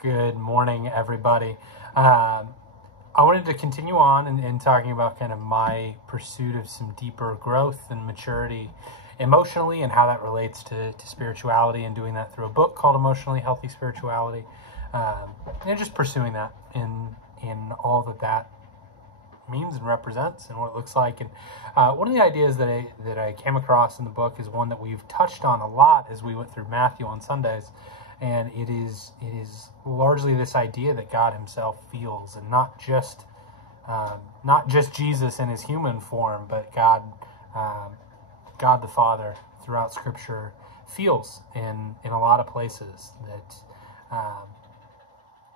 Good morning, everybody. I wanted to continue on in talking about kind of my pursuit of some deeper growth and maturity emotionally and how that relates to spirituality, and doing that through a book called Emotionally Healthy Spirituality. And just pursuing that in all that means and represents and what it looks like. And one of the ideas that I came across in the book is one that we've touched on a lot as we went through Matthew on Sundays. And it is largely this idea that God himself feels, and not just Jesus in his human form, but God the Father throughout Scripture feels in a lot of places. That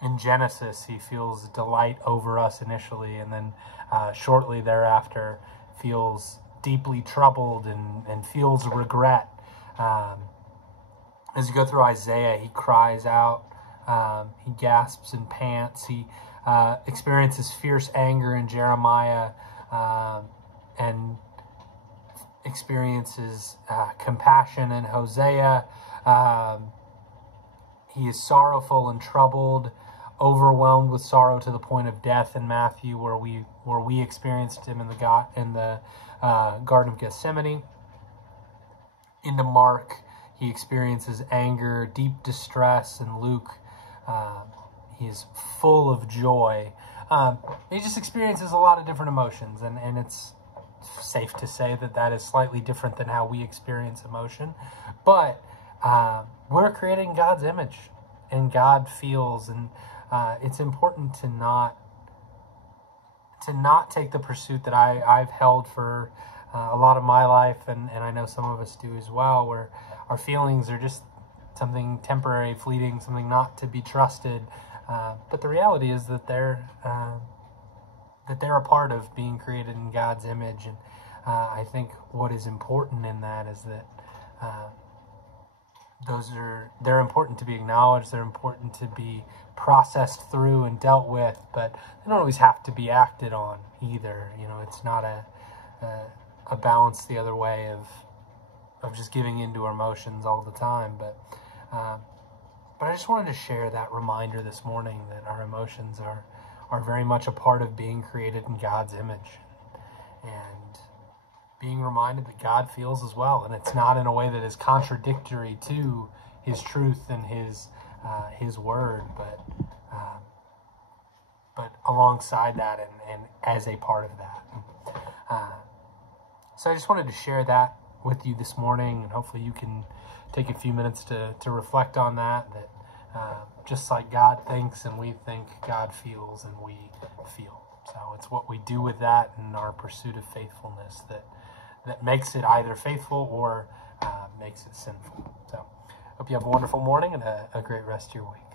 in Genesis he feels delight over us initially, and then shortly thereafter feels deeply troubled and feels regret. As you go through Isaiah, he cries out, he gasps and pants, he experiences fierce anger in Jeremiah, and experiences compassion in Hosea. He is sorrowful and troubled, overwhelmed with sorrow to the point of death in Matthew, where we experienced him in the Garden of Gethsemane. Into Mark, he experiences anger, deep distress. In Luke, he is full of joy. He just experiences a lot of different emotions, and it's safe to say that is slightly different than how we experience emotion. But we're created in God's image, and God feels, and it's important to not take the pursuit that I've held for a lot of my life, and I know some of us do as well, where our feelings are just something temporary, fleeting, something not to be trusted. But the reality is that they're a part of being created in God's image. And I think what is important in that is that they're important to be acknowledged, they're important to be processed through and dealt with, but they don't always have to be acted on either. You know, it's not a balance the other way of just giving into our emotions all the time. But I just wanted to share that reminder this morning that our emotions are very much a part of being created in God's image, and being reminded that God feels as well, and it's not in a way that is contradictory to his truth and his word, but alongside that and as a part of that. So I just wanted to share that with you this morning, and hopefully you can take a few minutes to reflect on that just like God thinks and we think, God feels and we feel. So it's what we do with that in our pursuit of faithfulness that makes it either faithful or makes it sinful. So hope you have a wonderful morning and a great rest of your week.